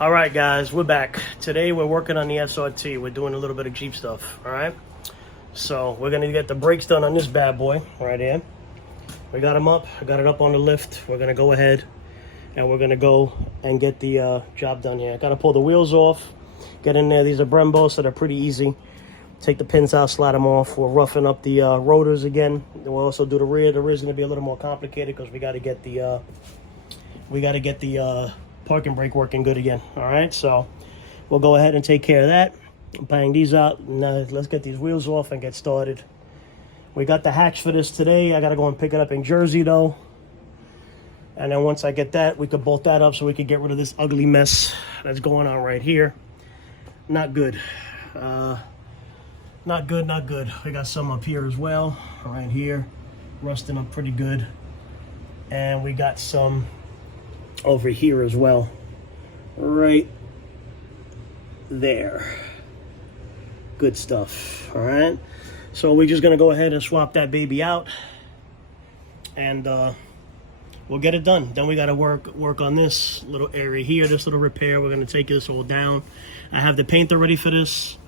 All right, guys, we're back. Today we're working on the SRT. We're doing a little bit of Jeep stuff, all right? So we're gonna get the brakes done on this bad boy right here. We got them up, I got it up on the lift. We're gonna go ahead and we're gonna go and get the job done here. I gotta pull the wheels off, get in there. These are Brembos, so they're pretty easy. Take the pins out, slide them off. We're roughing up the rotors again. We'll also do the rear. The rear's gonna be a little more complicated because we gotta get the parking brake working good again. All right, so we'll go ahead and take care of that. I'm banging these out. Now let's get these wheels off and get started. We got the hatch for this today. I gotta go and pick it up in Jersey though. And then once I get that, we could bolt that up so we could get rid of this ugly mess that's going on right here. Not good. Not good, not good. We got some up here as well, right here, rusting up pretty good. And we got some over here as well, right there. Good stuff. All right, so we're just gonna go ahead and swap that baby out, and we'll get it done. Then we got to work on this little area here, this little repair. We're gonna take this all down. I have the painter ready for this.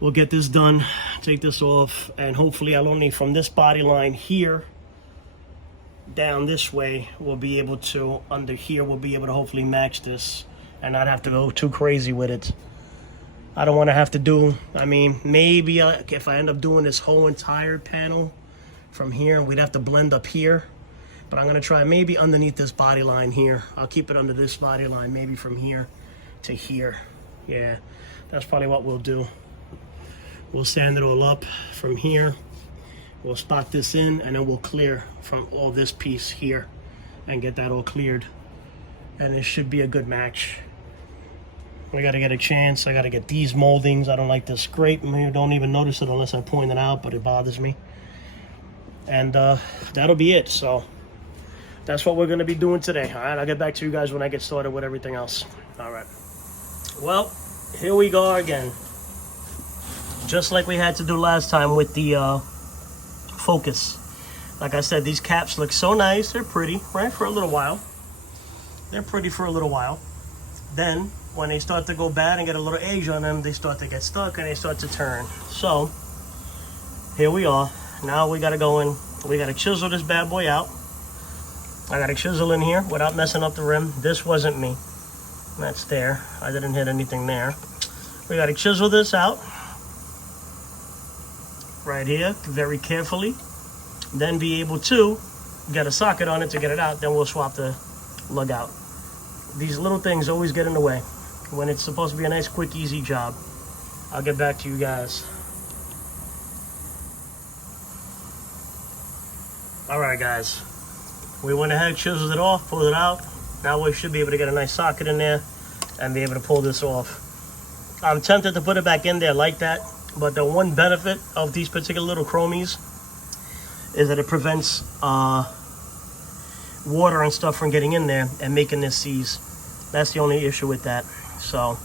We'll get this done, take this off, and hopefully I'll only from this body line here down this way we'll be able to, under here we'll be able to hopefully match this and not have to go too crazy with it. I don't want to have to do, I mean, maybe if I end up doing this whole entire panel from here, we'd have to blend up here, but I'm going to try maybe underneath this body line here. I'll keep it under this body line, maybe from here to here. Yeah, that's probably what we'll do. We'll sand it all up from here. We'll spot this in, and then we'll clear from all this piece here and get that all cleared. And it should be a good match. We got to get a chance. I got to get these moldings. I don't like this scrape. Maybe don't even notice it unless I point it out, but it bothers me. And that'll be it. So that's what we're going to be doing today. All right, I'll get back to you guys when I get started with everything else. All right. Well, here we go again. Just like we had to do last time with the Focus. Like I said, these caps look so nice. They're pretty, right, for a little while. They're pretty for a little while. Then when they start to go bad and get a little age on them, they start to get stuck and they start to turn. So here we are. Now we got to go in. We got to chisel this bad boy out. I got to chisel in here without messing up the rim. This wasn't me. That's there. I didn't hit anything there. We got to chisel this out right here very carefully, then be able to get a socket on it to get it out. Then we'll swap the lug out. These little things always get in the way when it's supposed to be a nice, quick, easy job. I'll get back to you guys. All right, guys, we went ahead, chiseled it off, pulled it out. Now we should be able to get a nice socket in there and be able to pull this off. I'm tempted to put it back in there like that, but the one benefit of these particular little chromies is that it prevents water and stuff from getting in there and making this seize. That's the only issue with that. So,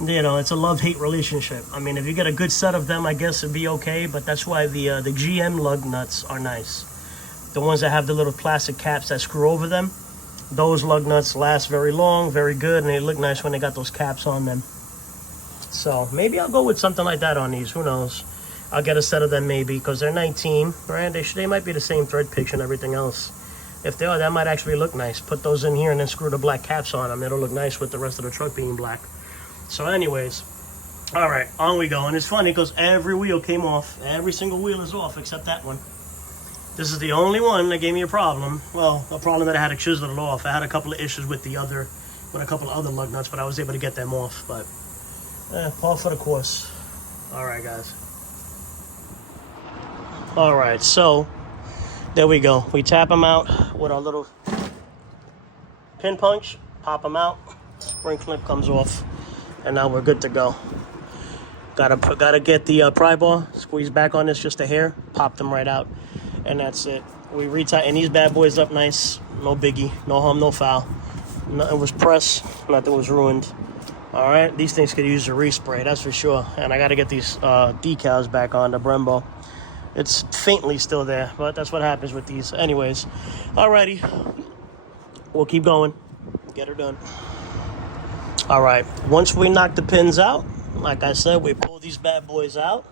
you know, it's a love-hate relationship. I mean, if you get a good set of them, I guess it'd be okay, but that's why the GM lug nuts are nice. The ones that have the little plastic caps that screw over them, those lug nuts last very long, very good, and they look nice when they got those caps on them. So maybe I'll go with something like that on these. Who knows? I'll get a set of them maybe because they're 19, right? They might be the same thread pitch and everything else. If they are, that might actually look nice. Put those in here and then screw the black caps on them. It'll look nice with the rest of the truck being black. So anyways, all right, on we go. And it's funny because every wheel came off. Every single wheel is off except that one. This is the only one that gave me a problem. Well, a problem that I had to chisel it off. I had a couple of issues with a couple of other lug nuts, but I was able to get them off. But par for the course. All right, guys. All right, so there we go. We tap them out with our little pin punch, pop them out, spring clip comes off, and now we're good to go. Gotta get the pry bar, squeeze back on this just a hair, pop them right out, and that's it. We retighten these bad boys up nice, no biggie, no harm, no foul. Nothing was pressed, nothing was ruined. All right, these things could use a respray, that's for sure. And I gotta get these decals back on the Brembo. It's faintly still there, but that's what happens with these. Anyways, alrighty, we'll keep going. Get her done. All right, once we knock the pins out, like I said, we pull these bad boys out.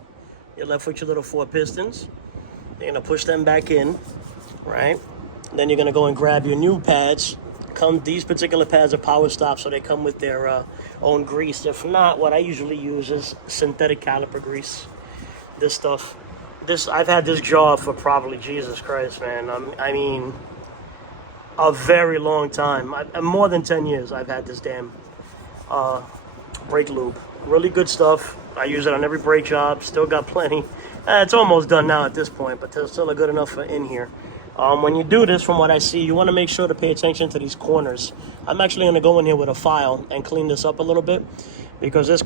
You're left with your little 4 pistons. You're gonna push them back in, right? Then you're gonna go and grab your new pads. These particular pads are power stop, so they come with their own grease. If not, what I usually use is synthetic caliper grease. This stuff, I've had this job for probably, Jesus Christ, man. I mean, a very long time. More than 10 years I've had this damn brake lube. Really good stuff. I use it on every brake job. Still got plenty. It's almost done now at this point, but there's still a good enough in here. When you do this, from what I see, you want to make sure to pay attention to these corners. I'm actually going to go in here with a file and clean this up a little bit, because this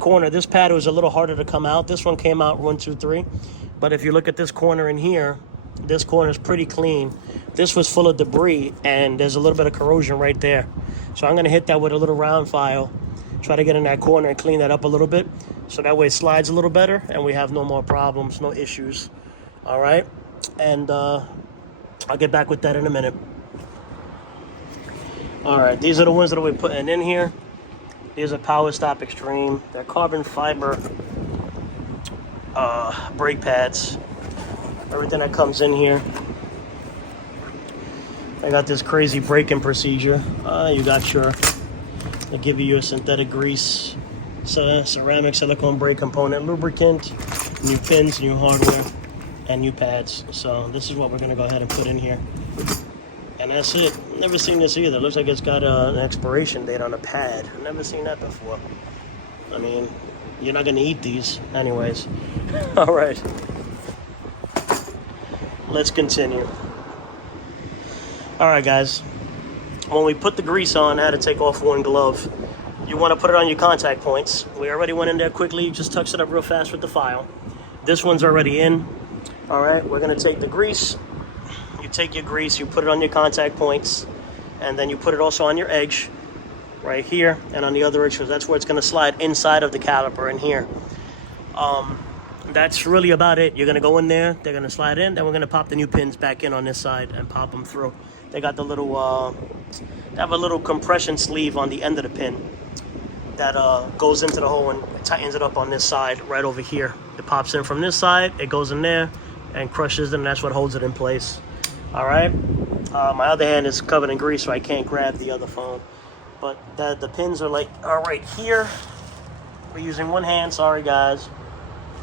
pad was a little harder to come out. This one came out 1, 2, 3. But if you look at this corner in here, this corner is pretty clean. This was full of debris, and there's a little bit of corrosion right there. So I'm going to hit that with a little round file, try to get in that corner and clean that up a little bit, so that way it slides a little better and we have no more problems, no issues. All right, and I'll get back with that in a minute. All right, these are the ones that we're putting in here. These are Power Stop Extreme. They're carbon fiber brake pads. Everything that comes in here. I got this crazy braking procedure. You got they give you your synthetic grease, ceramic silicone brake component, lubricant, new pins, new hardware, and new pads. So this is what we're gonna go ahead and put in here. And that's it. Never seen this either. Looks like it's got an expiration date on a pad. I've never seen that before. I mean, you're not gonna eat these anyways. All right. Let's continue. All right, guys. When we put the grease on, I had to take off one glove. You want to put it on your contact points. We already went in there quickly. You just touched it up real fast with the file. This one's already in. All right, we're going to take the grease. You take your grease, you put it on your contact points, and then you put it also on your edge right here and on the other edge, because that's where it's going to slide inside of the caliper in here. That's really about it. You're going to go in there, they're going to slide in, then we're going to pop the new pins back in on this side and pop them through. They got the little, they have a little compression sleeve on the end of the pin that goes into the hole and tightens it up on this side right over here. It pops in from this side, it goes in there and crushes it, and that's what holds it in place. All right. My other hand is covered in grease, so I can't grab the other phone. But the pins are right here. We're using one hand, sorry guys.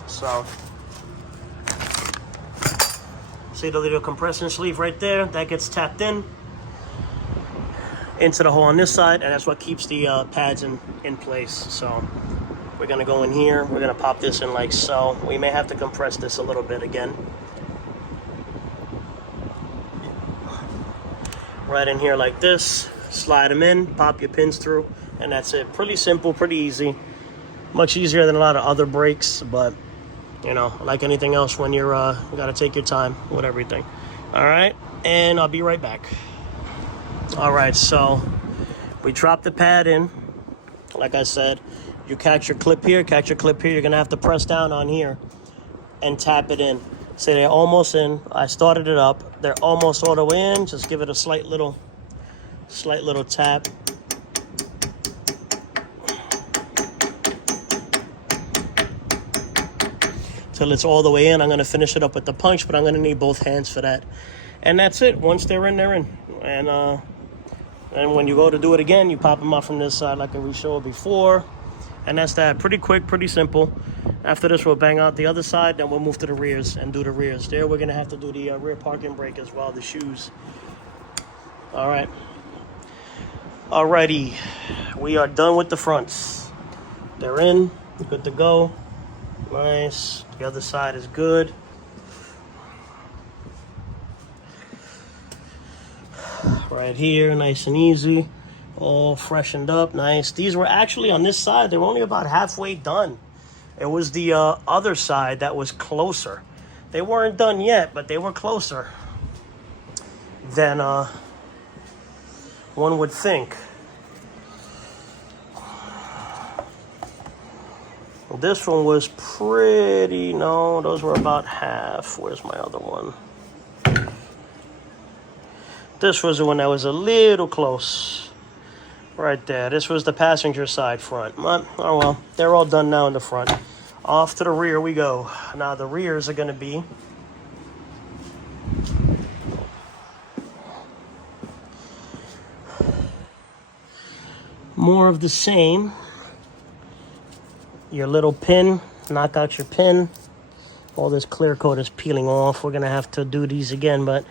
So, see the little compression sleeve right there? That gets tapped into the hole on this side, and that's what keeps the pads in place. So, we're gonna go in here, we're gonna pop this in like so. We may have to compress this a little bit again. Right in here like this, slide them in, pop your pins through, and that's it. Pretty simple, pretty easy. Much easier than a lot of other brakes, but you know, like anything else, when you're you gotta take your time with everything. All right, and I'll be right back. All right, so we drop the pad in. Like I said, you catch your clip here, you're gonna have to press down on here and tap it in. See, they're almost in. I started it up. They're almost all the way in. Just give it a slight little tap. Till it's all the way in. I'm going to finish it up with the punch, but I'm going to need both hands for that. And that's it. Once they're in, they're in. And when you go to do it again, you pop them out from this side like we showed before. And that's that. Pretty quick, pretty simple. After this, we'll bang out the other side, then we'll move to the rears and do the rears. There, we're going to have to do the rear parking brake as well, the shoes. All right. Alrighty. We are done with the fronts. They're in. Good to go. Nice. The other side is good. Right here, nice and easy. All freshened up, nice. These were actually on this side, they were only about halfway done. It was the other side that was closer. They weren't done yet, but they were closer than one would think. This one was pretty, no, those were about half. Where's my other one? This was the one that was a little close. Right there. This was the passenger side front. Oh well, they're all done now in the front. Off to the rear we go. Now the rears are going to be more of the same. Your little pin, knock out your pin. All this clear coat is peeling off. We're going to have to do these again, but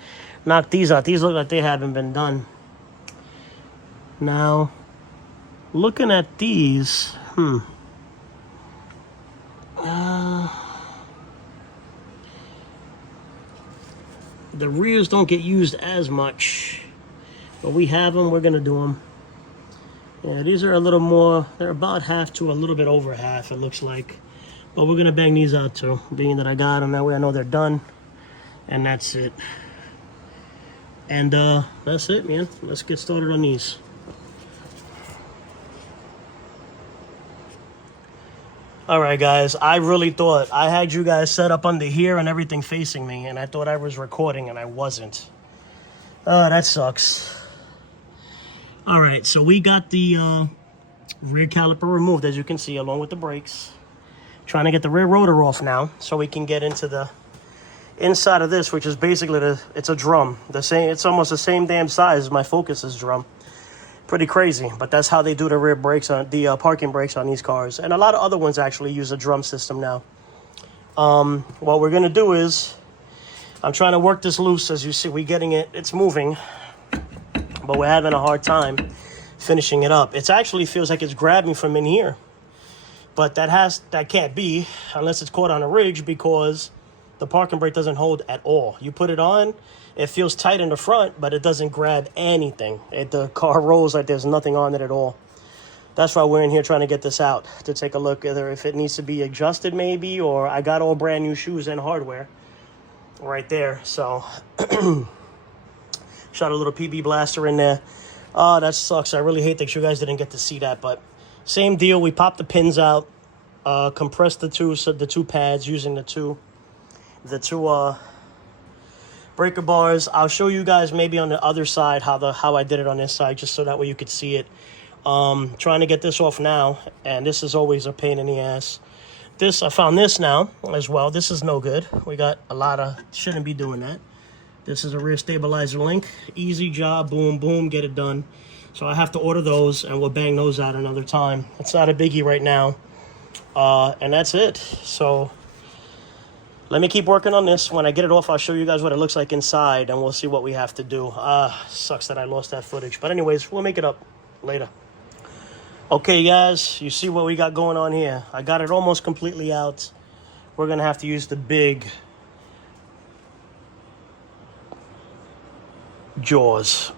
knock these out. These look like they haven't been done. Now, looking at these, the rears don't get used as much, but we have them. We're going to do them. Yeah, these are a little more, they're about half to a little bit over half, it looks like. But we're going to bang these out too, being that I got them. That way I know they're done. And that's it. And that's it, man. Let's get started on these. Alright guys, I really thought I had you guys set up under here and everything facing me, and I thought I was recording and I wasn't. Oh, that sucks. Alright, so we got the rear caliper removed, as you can see, along with the brakes. Trying to get the rear rotor off now so we can get into the inside of this, which is basically it's a drum. It's almost the same damn size as my Focus's drum. Pretty crazy, but that's how they do the rear brakes on the parking brakes on these cars, and a lot of other ones actually use a drum system now. What we're gonna do is I'm trying to work this loose. As you see, it's moving, but we're having a hard time finishing it up. It actually feels like it's grabbing from in here, but that can't be unless it's caught on a ridge, because the parking brake doesn't hold at all. You put it on, it feels tight in the front, but it doesn't grab anything. The car rolls like there's nothing on it at all. That's why we're in here trying to get this out, to take a look either if it needs to be adjusted maybe, or I got all brand new shoes and hardware right there. So shot a little PB blaster in there. Oh, that sucks. I really hate that you guys didn't get to see that, but same deal. We popped the pins out, compressed the two pads using the two breaker bars. I'll show you guys maybe on the other side how I did it on this side, just so that way you could see it. Trying to get this off now, and this is always a pain in the ass. I found this now as well. This is no good. We got a lot of, shouldn't be doing that. This is a rear stabilizer link. Easy job, boom, boom, get it done. So I have to order those, and we'll bang those out another time. It's not a biggie right now. And that's it. So let me keep working on this. When I get it off, I'll show you guys what it looks like inside, and we'll see what we have to do. Sucks that I lost that footage. But anyways, we'll make it up later. Okay, guys, you see what we got going on here. I got it almost completely out. We're going to have to use the big jaws.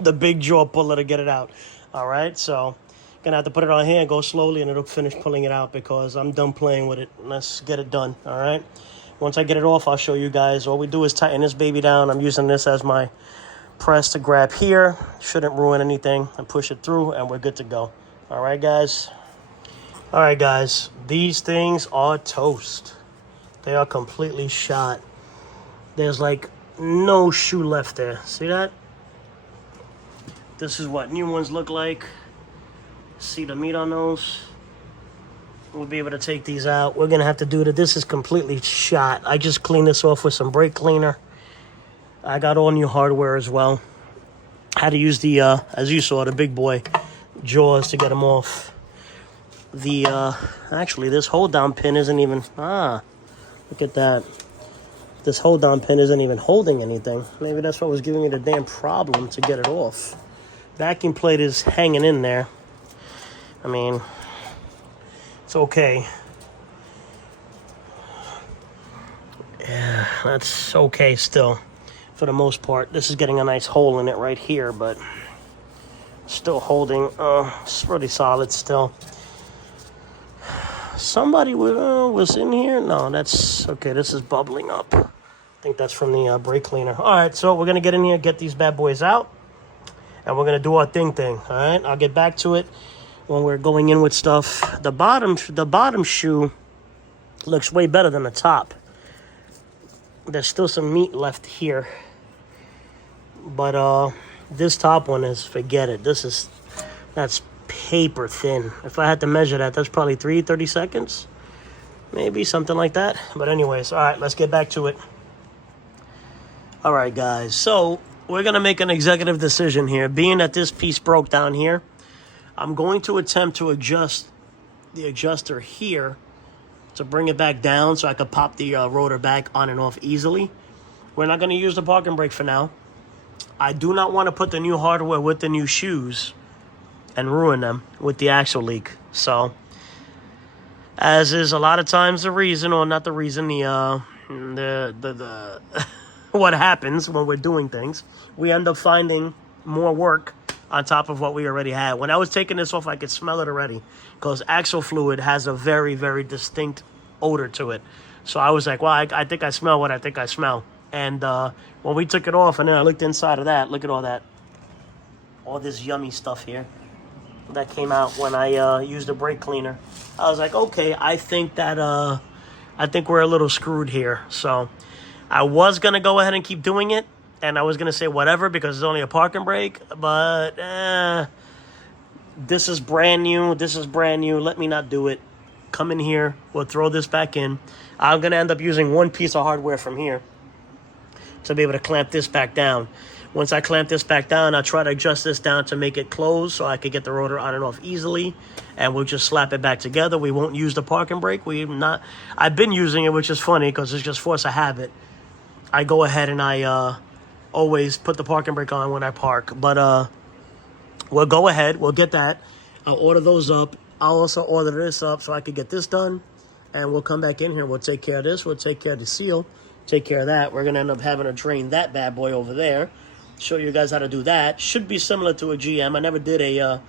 The big jaw puller to get it out. All right, so gonna have to put it on here and go slowly, and it'll finish pulling it out because I'm done playing with it. Let's get it done. All right, once I get it off, I'll show you guys. All we do is tighten this baby down. I'm using this as my press to grab here. Shouldn't ruin anything, and push it through, and we're good to go. All right, guys. All right, guys, these things are toast. They are completely shot. There's like no shoe left there. See that? This is what new ones look like. See the meat on those? We'll be able to take these out. We're gonna have to do that. This is completely shot. I just cleaned this off with some brake cleaner. I got all new hardware as well. Had to use the, as you saw, the big boy jaws to get them off. Actually, this hold down pin isn't even, look at that. This hold down pin isn't even holding anything. Maybe that's what was giving me the damn problem to get it off. Vacuum plate is hanging in there. I mean, it's okay. Yeah, that's okay still, for the most part. This is getting a nice hole in it right here, but still holding. It's pretty solid still. Somebody was in here? No, that's okay. This is bubbling up. I think that's from the brake cleaner. All right, so we're going to get in here, get these bad boys out, and we're going to do our thing. All right, I'll get back to it when we're going in with stuff. The bottom shoe looks way better than the top. There's still some meat left here, but this top one is, forget it. This is That's paper thin. If I had to measure that, that's probably 30 seconds. Maybe something like that. But anyways, all right, let's get back to it. All right, guys. So we're going to make an executive decision here. Being that this piece broke down here, I'm going to attempt to adjust the adjuster here to bring it back down so I could pop the rotor back on and off easily. We're not going to use the parking brake for now. I do not want to put the new hardware with the new shoes and ruin them with the axle leak. So, as is a lot of times the reason, or not the reason, the what happens when we're doing things, we end up finding more work on top of what we already had. When I was taking this off, I could smell it already because axle fluid has a very, very distinct odor to it. So I was like, well, I think I smell what I think I smell. And when we took it off and then I looked inside of that, look at all that, all this yummy stuff here that came out when I used the brake cleaner. I was like, okay, I think we're a little screwed here. So I was going to go ahead and keep doing it. And I was going to say whatever because it's only a parking brake. But this is brand new. This is brand new. Let me not do it. Come in here. We'll throw this back in. I'm going to end up using one piece of hardware from here to be able to clamp this back down. Once I clamp this back down, I'll try to adjust this down to make it close so I could get the rotor on and off easily. And we'll just slap it back together. We won't use the parking brake. I've been using it, which is funny because it's just force of habit. I go ahead and I always put the parking brake on when I park. But we'll go ahead. We'll get that. I'll order those up. I'll also order this up so I could get this done. And we'll come back in here. We'll take care of this. We'll take care of the seal. Take care of that. We're going to end up having to drain that bad boy over there. Show you guys how to do that. Should be similar to a GM. I never did a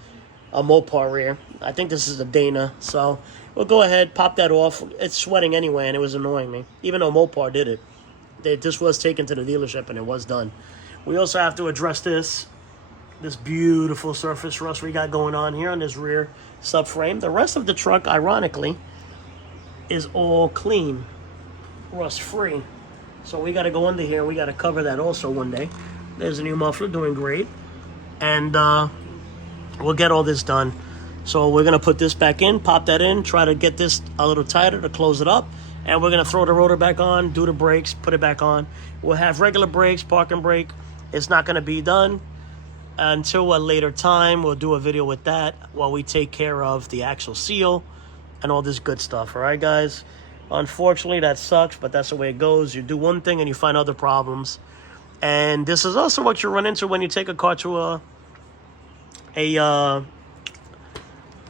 Mopar rear. I think this is a Dana. So we'll go ahead, pop that off. It's sweating anyway, and it was annoying me. Even though Mopar did it. This was taken to the dealership, and it was done. We also have to address this beautiful surface rust we got going on here on this rear subframe. The rest of the truck, ironically, is all clean, rust-free. So we got to go under here. We got to cover that also one day. There's a new muffler doing great. And we'll get all this done. So we're going to put this back in, pop that in, try to get this a little tighter to close it up. And we're going to throw the rotor back on, do the brakes, put it back on. We'll have regular brakes, parking brake. It's not going to be done until a later time. We'll do a video with that while we take care of the axle seal and all this good stuff. All right, guys? Unfortunately, that sucks, but that's the way it goes. You do one thing and you find other problems. And this is also what you run into when you take a car to a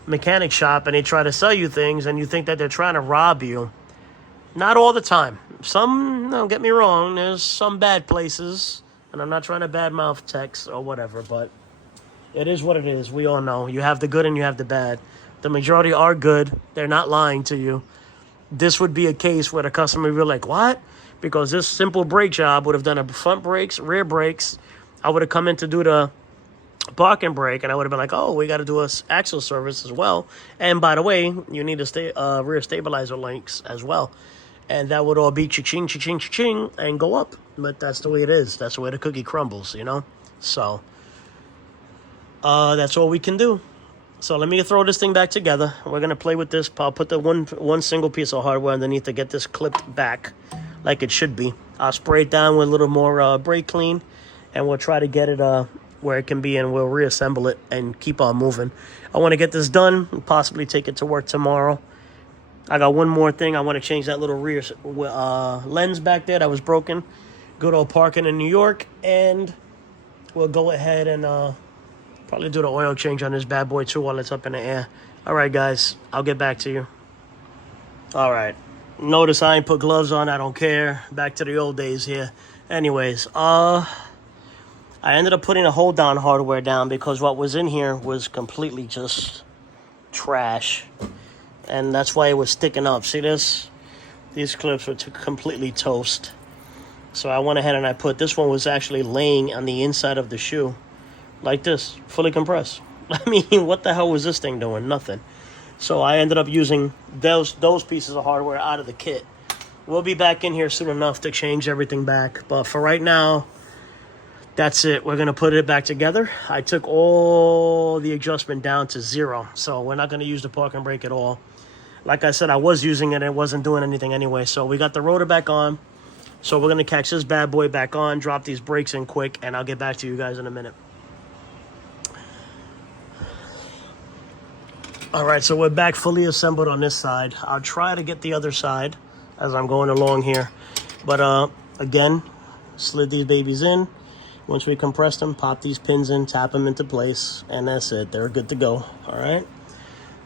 mechanic shop and they try to sell you things and you think that they're trying to rob you. Not all the time. Some, don't get me wrong, there's some bad places, and I'm not trying to badmouth techs or whatever, but it is what it is. We all know. You have the good and you have the bad. The majority are good. They're not lying to you. This would be a case where the customer would be like, what? Because this simple brake job would have done a front brakes, rear brakes. I would have come in to do the parking brake, and I would have been like, oh, we got to do a axle service as well. And by the way, you need a rear stabilizer links as well. And that would all be cha-ching, cha-ching, cha-ching, and go up. But that's the way it is. That's the way the cookie crumbles, you know? So, that's all we can do. So let me throw this thing back together. We're going to play with this. I'll put the one single piece of hardware underneath to get this clipped back like it should be. I'll spray it down with a little more brake clean, and we'll try to get it where it can be, and we'll reassemble it and keep on moving. I want to get this done and possibly take it to work tomorrow. I got one more thing. I want to change that little rear lens back there that was broken. Good old parking in New York. And we'll go ahead and probably do the oil change on this bad boy too while it's up in the air. All right, guys. I'll get back to you. All right. Notice I ain't put gloves on. I don't care. Back to the old days here. Anyways, I ended up putting a hold down hardware down because what was in here was completely just trash. And that's why it was sticking up. See this? These clips were completely toast. So I went ahead and I put, this one was actually laying on the inside of the shoe. Like this, fully compressed. I mean, what the hell was this thing doing? Nothing. So I ended up using those pieces of hardware out of the kit. We'll be back in here soon enough to change everything back. But for right now, That's it. We're going to put it back together. I took all the adjustment down to 0, so we're not going to use the parking brake at all. Like I said, I was using it. It wasn't doing anything anyway, so we got the rotor back on. So we're going to catch this bad boy back on, drop these brakes in quick, and I'll get back to you guys in a minute. All right, so we're back fully assembled on this side. I'll try to get the other side as I'm going along here. But again, slid these babies in. Once we compress them, pop these pins in, tap them into place, and that's it. They're good to go, all right?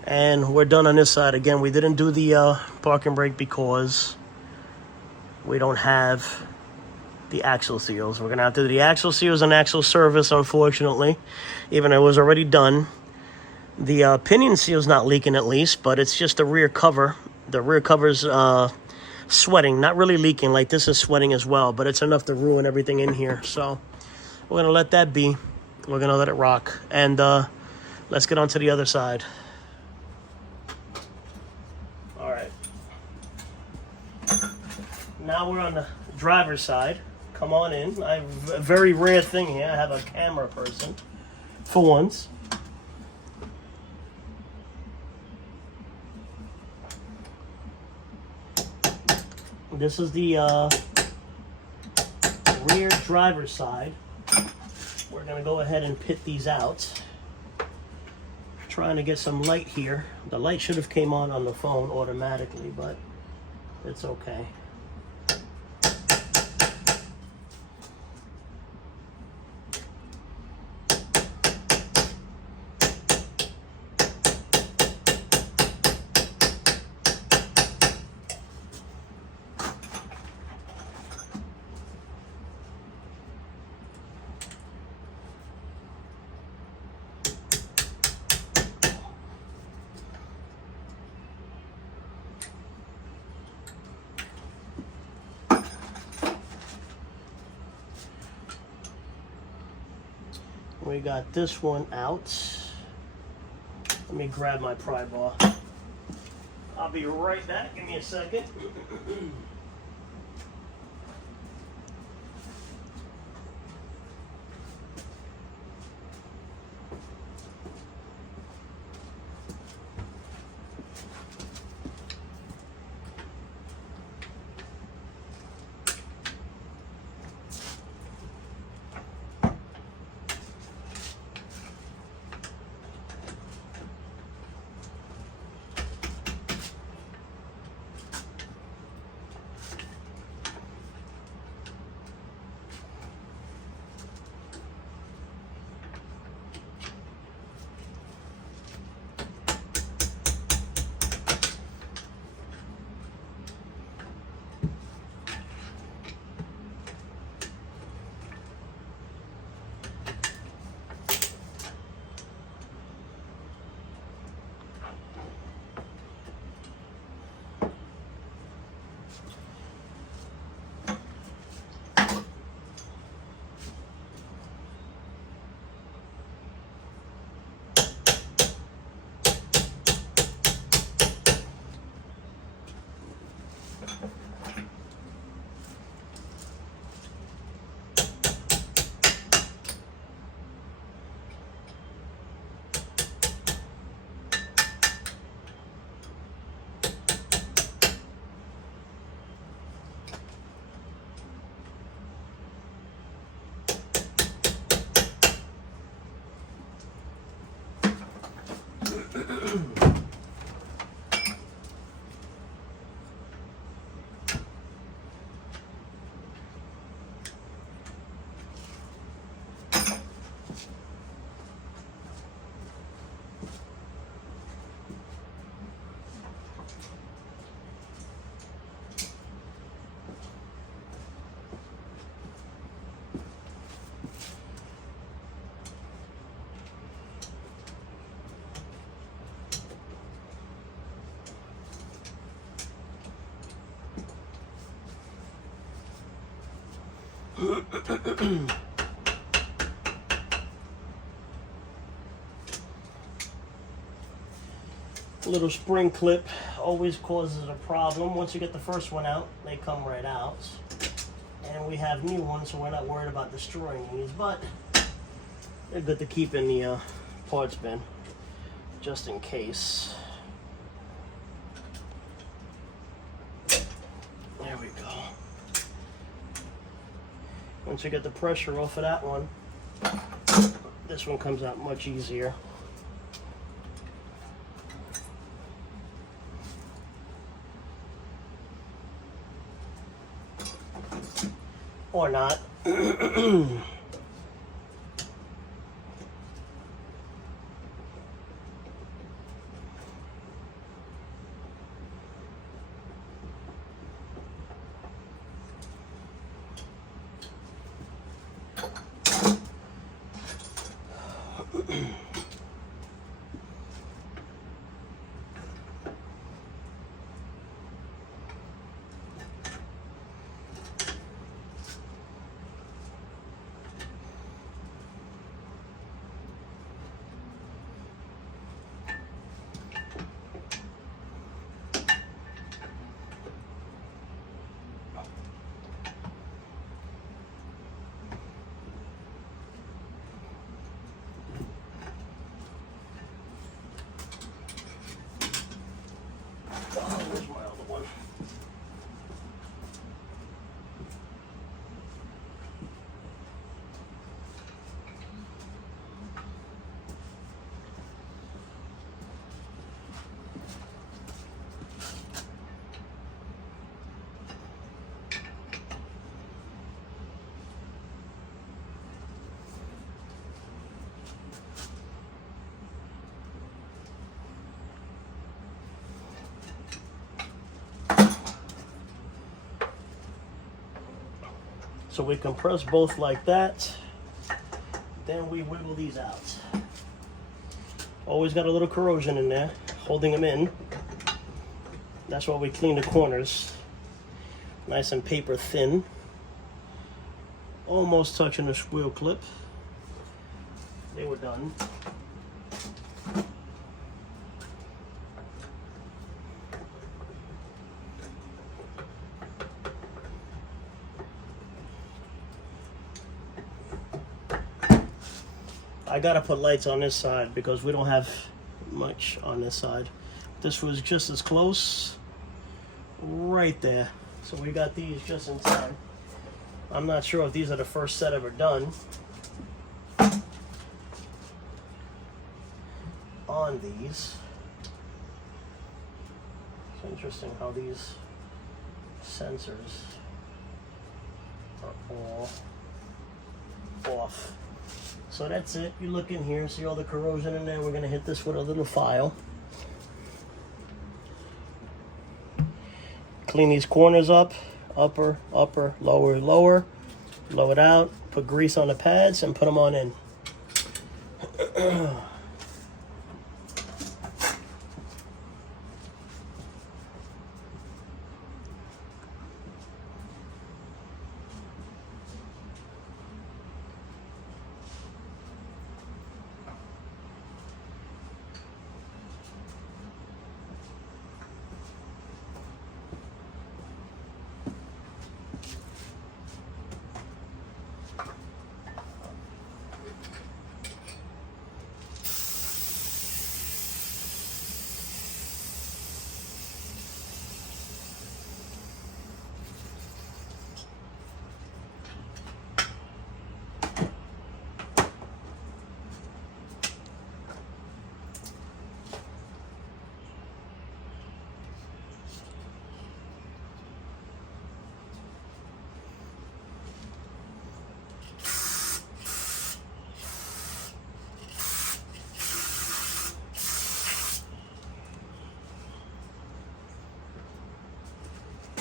And we're done on this side. Again, we didn't do the parking brake because we don't have the axle seals. We're going to have to do the axle seals and axle service, unfortunately, even though it was already done. The pinion seal's not leaking at least, but it's just the rear cover. The rear cover's sweating, not really leaking. Like this is sweating as well, but it's enough to ruin everything in here. So we're going to let that be. We're going to let it rock. And let's get on to the other side. All right. Now we're on the driver's side. Come on in. I have a very rare thing here. I have a camera person for once. This is the rear driver's side. We're going to go ahead and pit these out. Trying to get some light here. The light should have came on the phone automatically, but it's okay. We got this one out. Let me grab my pry bar. I'll be right back. Give me a second. Little spring clip always causes a problem. Once you get the first one out, they come right out. And we have new ones, so we're not worried about destroying these, but they're good to keep in the parts bin, just in case. There we go. Once you get the pressure off of that one, this one comes out much easier. Or not. Where's my other one? So we compress both like that, then we wiggle these out. Always got a little corrosion in there, holding them in. That's why we clean the corners. Nice and paper thin. Almost touching the wheel clip. They were done. I gotta put lights on this side because we don't have much on this side. This was just as close, right there. So we got these just in time. I'm not sure if these are the first set ever done on these. It's interesting how these sensors are all off. So that's it. You look in here, see all the corrosion in there. We're going to hit this with a little file. Clean these corners up. Upper, upper, lower, lower. Blow it out. Put grease on the pads and put them on in.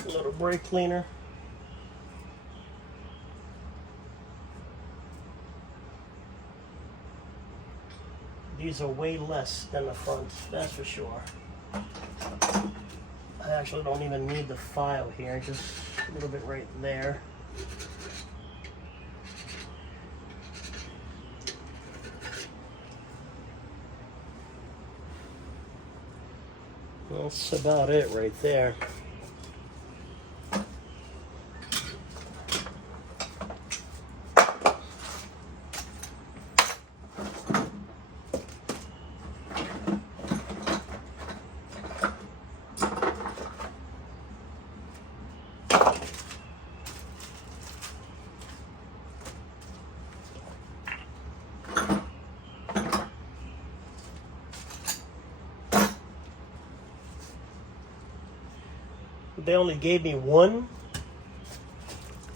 A little brake cleaner. These are way less than the front, that's for sure. I actually don't even need the file here, just a little bit right there. That's about it right there. they only gave me one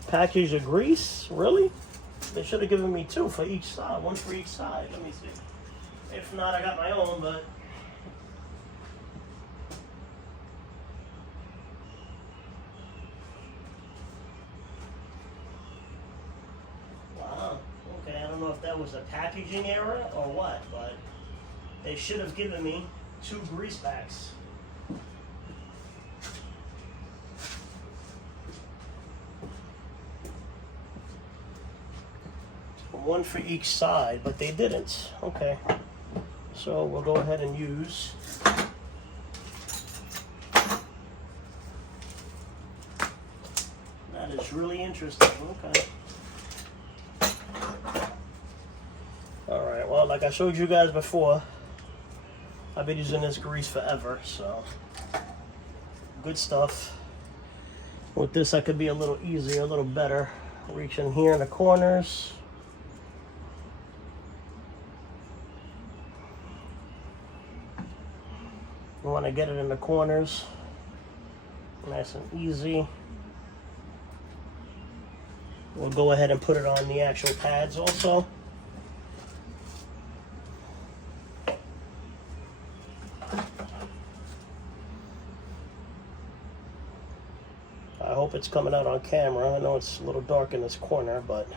package of grease. Really? They should have given me two for each side, one for each side. Let me see. If not, I got my own, but wow. Okay, I don't know if that was a packaging error or what, but they should have given me two grease packs. One for each side, but they didn't. Okay, so we'll go ahead and use that. Is really interesting. Okay. All right, well, like I showed you guys before, I've been using this grease forever, so good stuff. With this, I could be a little easier, a little better. Reach in here in the corners. You want to get it in the corners, nice and easy. We'll go ahead and put it on the actual pads also. I hope it's coming out on camera. I know it's a little dark in this corner, but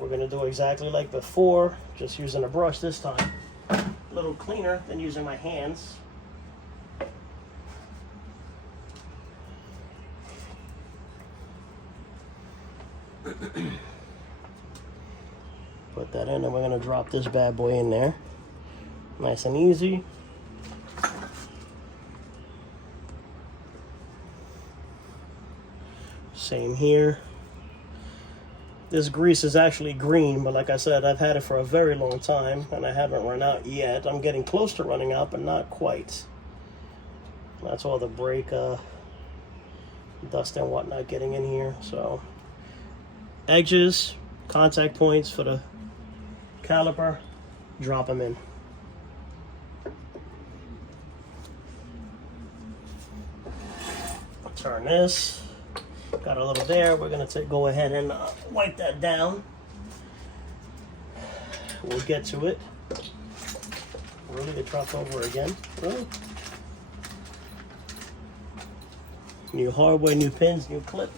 we're going to do exactly like before, just using a brush this time. A little cleaner than using my hands. Put that in, and we're going to drop this bad boy in there. Nice and easy. Same here. This grease is actually green, but like I said, I've had it for a very long time and I haven't run out yet. I'm getting close to running out, but not quite. That's all the brake dust and whatnot getting in here. So edges, contact points for the caliper, drop them in. Turn this. Got a little there. We're going to go ahead and wipe that down. We'll get to it. Really? It dropped over again? Really? New hardware, new pins, new clip.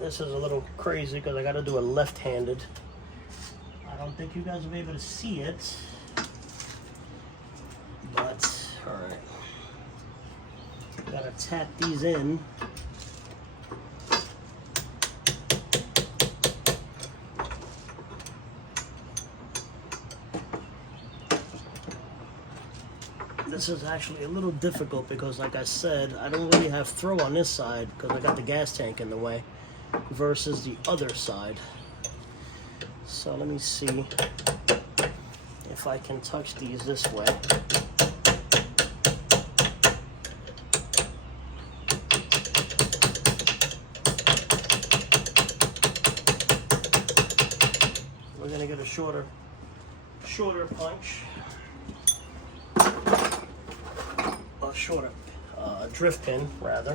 This is a little crazy because I got to do it left-handed. I don't think you guys will be able to see it, but all right. Got to tap these in. This is actually a little difficult because, like I said, I don't really have throw on this side because I got the gas tank in the way versus the other side. So let me see if I can touch these this way. a shorter punch, a shorter drift pin rather,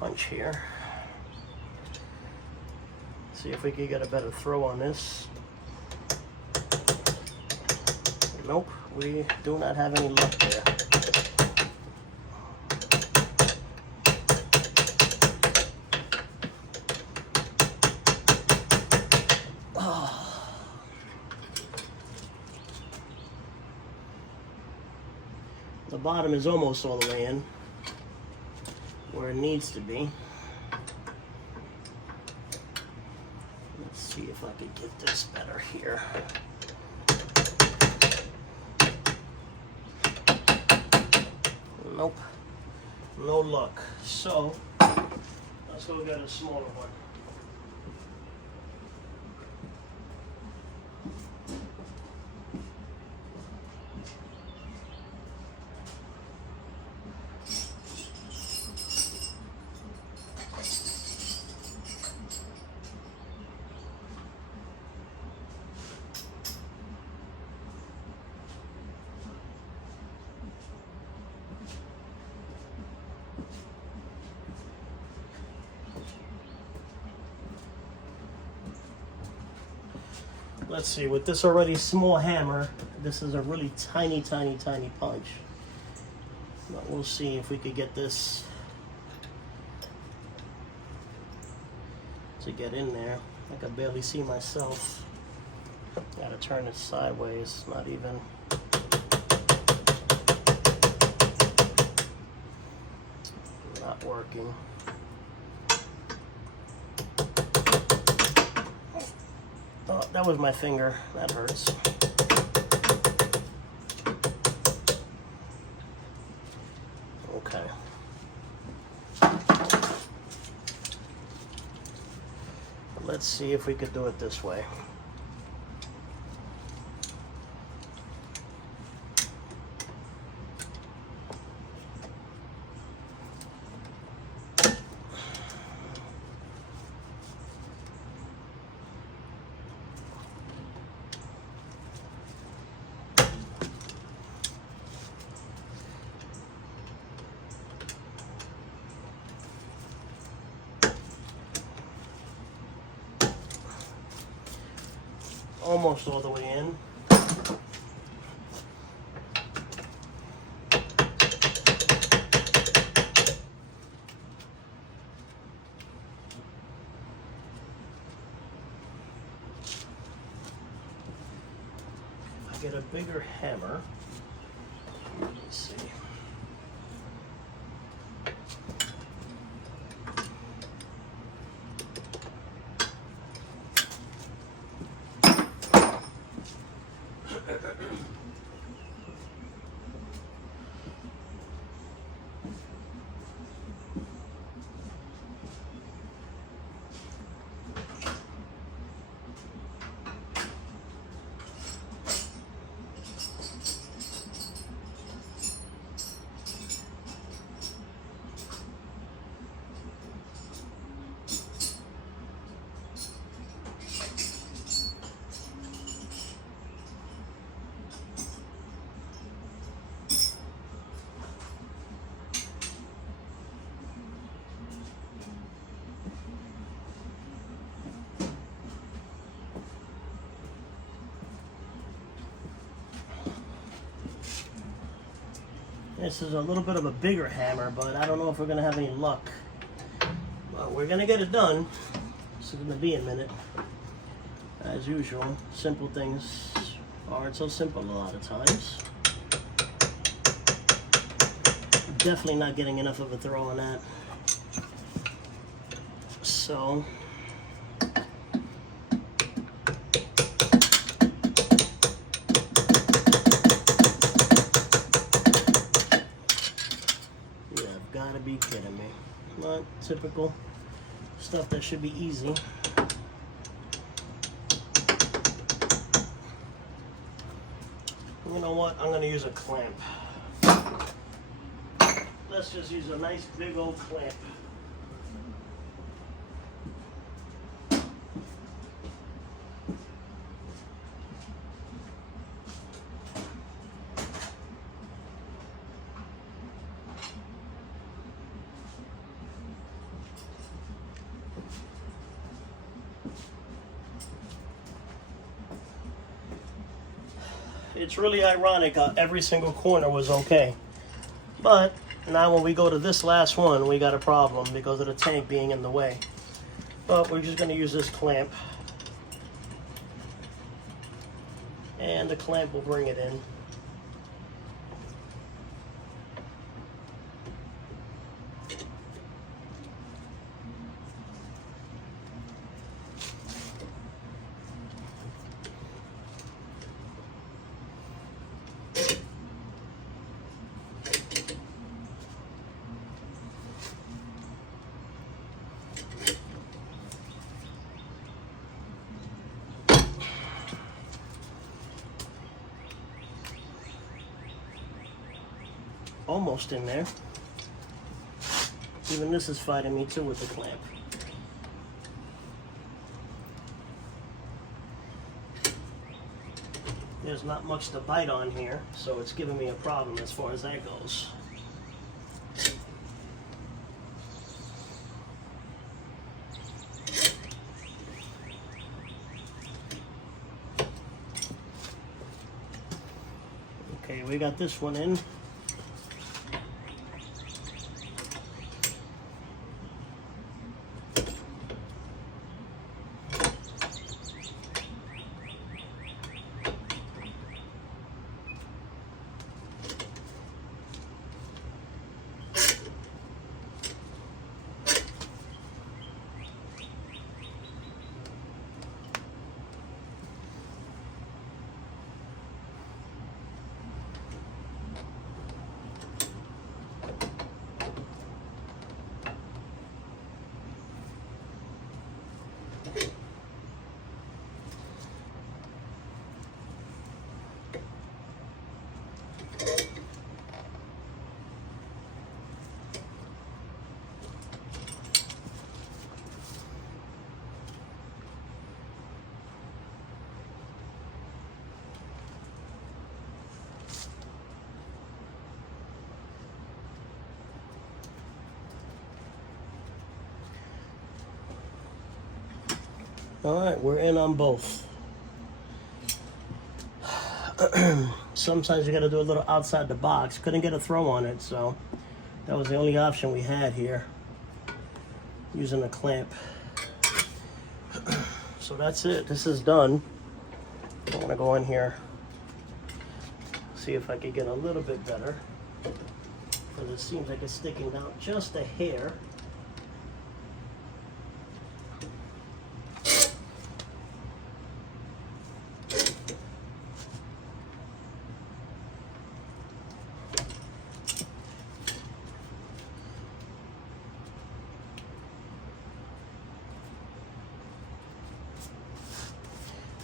punch here. See if we can get a better throw on this. Nope, we do not have any luck there. The bottom is almost all the way in, where it needs to be. Let's see if I can get this better here. Nope, no luck. So, let's go get a smaller one. Let's see, with this already small hammer, this is a really tiny punch. But we'll see if we could get this to get in there. I can barely see myself. Gotta turn it sideways, not even. Not working. Oh, that was my finger. That hurts. Okay. Let's see if we could do it this way. Almost all the way in. If I get a bigger hammer, let's see. This is a little bit of a bigger hammer, but I don't know if we're going to have any luck. But we're going to get it done. This is going to be a minute. As usual, simple things aren't so simple a lot of times. Definitely not getting enough of a throw on that. So... gotta be kidding me. Not typical stuff that should be easy. You know what? I'm gonna use a clamp. Let's just use a nice big old clamp. it's really ironic how every single corner was okay. But now when we go to this last one, we got a problem because of the tank being in the way. But we're just going to use this clamp. And the clamp will bring it in. Almost in there. Even this is fighting me too with the clamp. There's not much to bite on here, so it's giving me a problem as far as that goes. Okay, we got this one in. All right, we're in on both. Sometimes you got to do a little outside the box. Couldn't get a throw on it, so that was the only option we had here, using a clamp. So that's it. This is done. I'm gonna go in here, see if I can get a little bit better, because it seems like it's sticking out just a hair.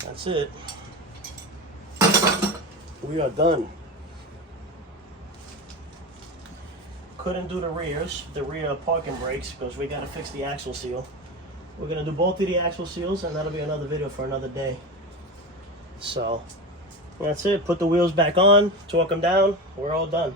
That's it. We are done. Couldn't do the rear parking brakes, because we got to fix the axle seal. We're going to do both of the axle seals, and that'll be another video for another day. So that's it. Put the wheels back on, torque them down. We're all done.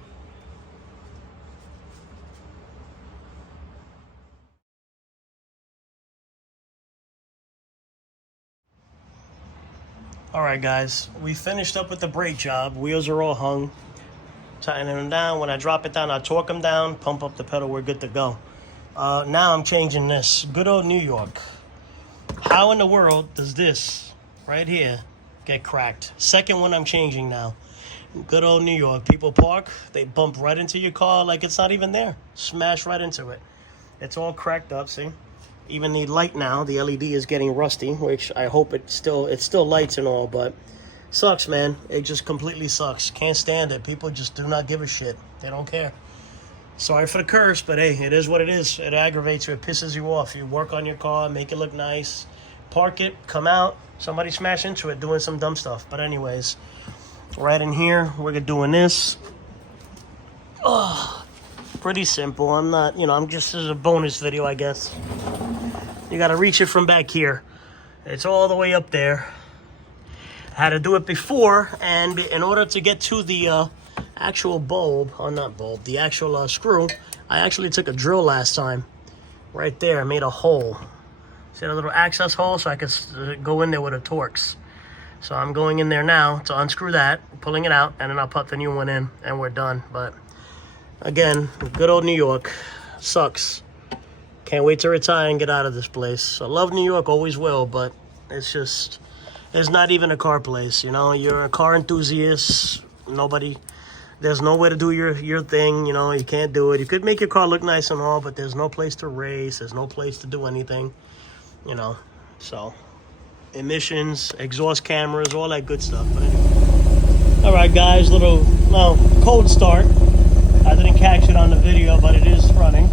Alright guys, we finished up with the brake job. Wheels are all hung. Tightening them down. When I drop it down, I torque them down, pump up the pedal, we're good to go. Now I'm changing this. Good old New York. How in the world does this right here get cracked? Second one I'm changing now. Good old New York. People park, they bump right into your car like it's not even there. Smash right into it. It's all cracked up, see? Even the light now, the LED is getting rusty, which I hope it still lights and all, but sucks, man. It just completely sucks. Can't stand it. People just do not give a shit. They don't care. Sorry for the curse, but hey, it is what it is. It aggravates you. It pisses you off. You work on your car, make it look nice, park it, come out, somebody smash into it doing some dumb stuff. But anyways, right in here, we're doing this. Oh, pretty simple. I'm not, I'm just, this is a bonus video, I guess. You got to reach it from back here. It's all the way up there. I had to do it before, and in order to get to the actual bulb, or not bulb, the actual screw, I actually took a drill last time. Right there, I made a hole. See that little access hole, so I could go in there with the Torx. So I'm going in there now to unscrew that, pulling it out, and then I'll put the new one in, and we're done. But again, good old New York. Sucks. Can't wait to retire and get out of this place. I love New York, always will, but it's just, it's not even a car place, you know? You're a car enthusiast. There's nowhere to do your thing, you know? You can't do it. You could make your car look nice and all, but there's no place to race. There's no place to do anything, you know? So, emissions, exhaust cameras, all that good stuff. But anyway. All right, guys, cold start. I didn't catch it on the video, but it is running.